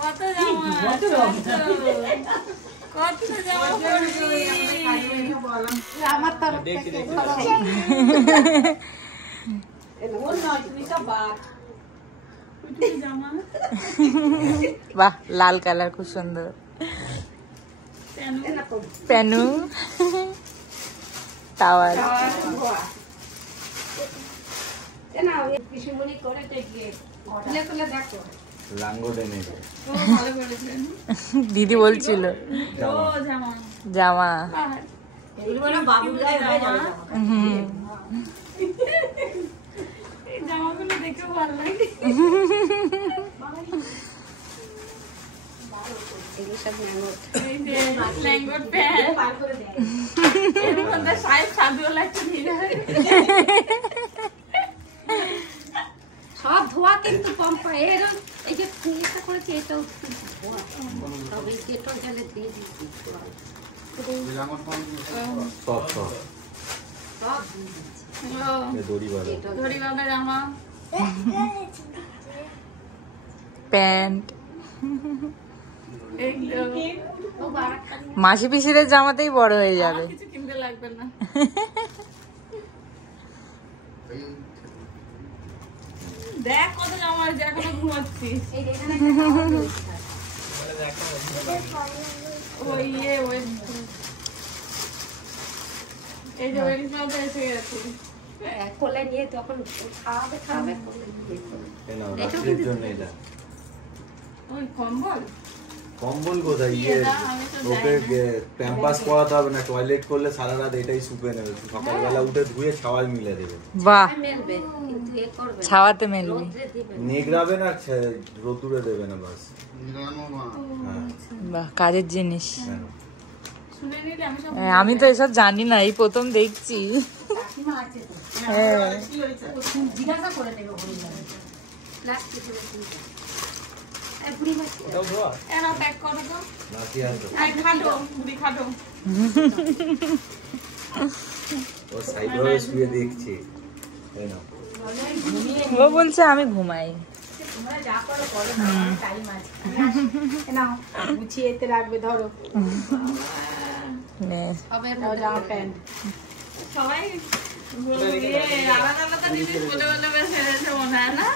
কত জামা আমার তো বাহ, লাল কালার খুব সুন্দর। প্যানু টাওয়াল। দিদি বলছিল জামা। জামাগুলো দেখে ভালো লাগে। সব ধোয়া কিন্তু পম্পা এর এই যে ফুলটা করেছে এটাও ধোয়া, তবে কেটো জলে দিয়ে দিচ্ছি প্যান্ট। মাসি পিসিদের জামাতেই বড় হয়ে যাবে। কিছু কিনতে লাগবে না। দেখ কত জামা আছে, এখনো ঘুমাচ্ছিস। এই যে ওয়েডিংটা এসে গেছে, কোলে নিয়ে তখন খাওয়াবে ওই কম্বল। কম্বল কোথায়? ওকে প্যাম্পাস পরাতে হবে না, টয়লেট করলে সারা রাত এটাই শুকিয়ে নেবে, সকালবেলা উঠে ধুয়ে ছাওয়ায় মিলে দেবে। বাহ, ছাওয়াতে মেলবে, নেগড়াবে না, রোদুরে দেবে না, বাস। বাহ, কাজের জিনিস। আমি তো এসব জানি না, এই প্রথম দেখছি। হ্যাঁ, ও বলছে আমি ঘুমাই। গুছিয়ে রাখবে, ধরো জামা প্যান্ট সবাই আলাদা আলাদা জিনিস বলে বলে বেশ এনেছে মনে হয় না?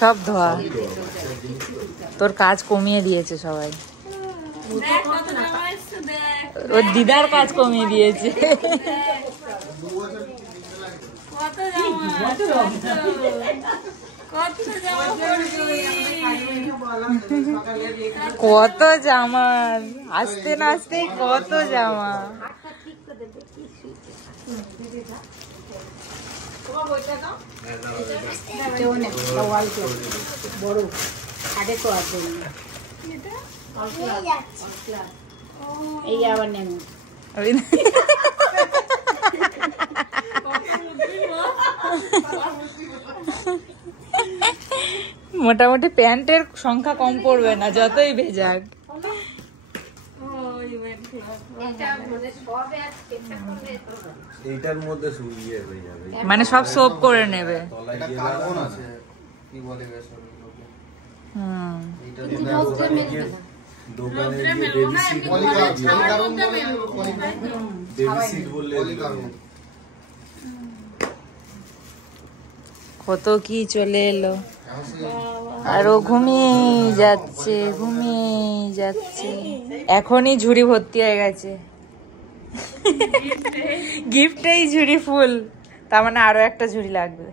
সব ধোয়া। তোর কাজ কমিয়ে দিয়েছে সবাই, ওর দিদার কাজ কমিয়ে দিয়েছে। কত জামা, আসতে না আসতেই কত জামা। বড় খাটে তো আছে, এই আবার নেন মোটামুটি প্যান্টের সংখ্যা কম পড়বে না যতই ভেজাক। এইটার মধ্যে শুকিয়ে হয়ে যাবে, মানে সব সোপ করে নেবে। কত কি চলে এলো, আর ও ঘুমিয়ে যাচ্ছে। এখনই ঝুড়ি ভর্তি হয়ে গেছে, গিফটেই ঝুড়ি ফুল, তার মানে আরো একটা ঝুড়ি লাগবে।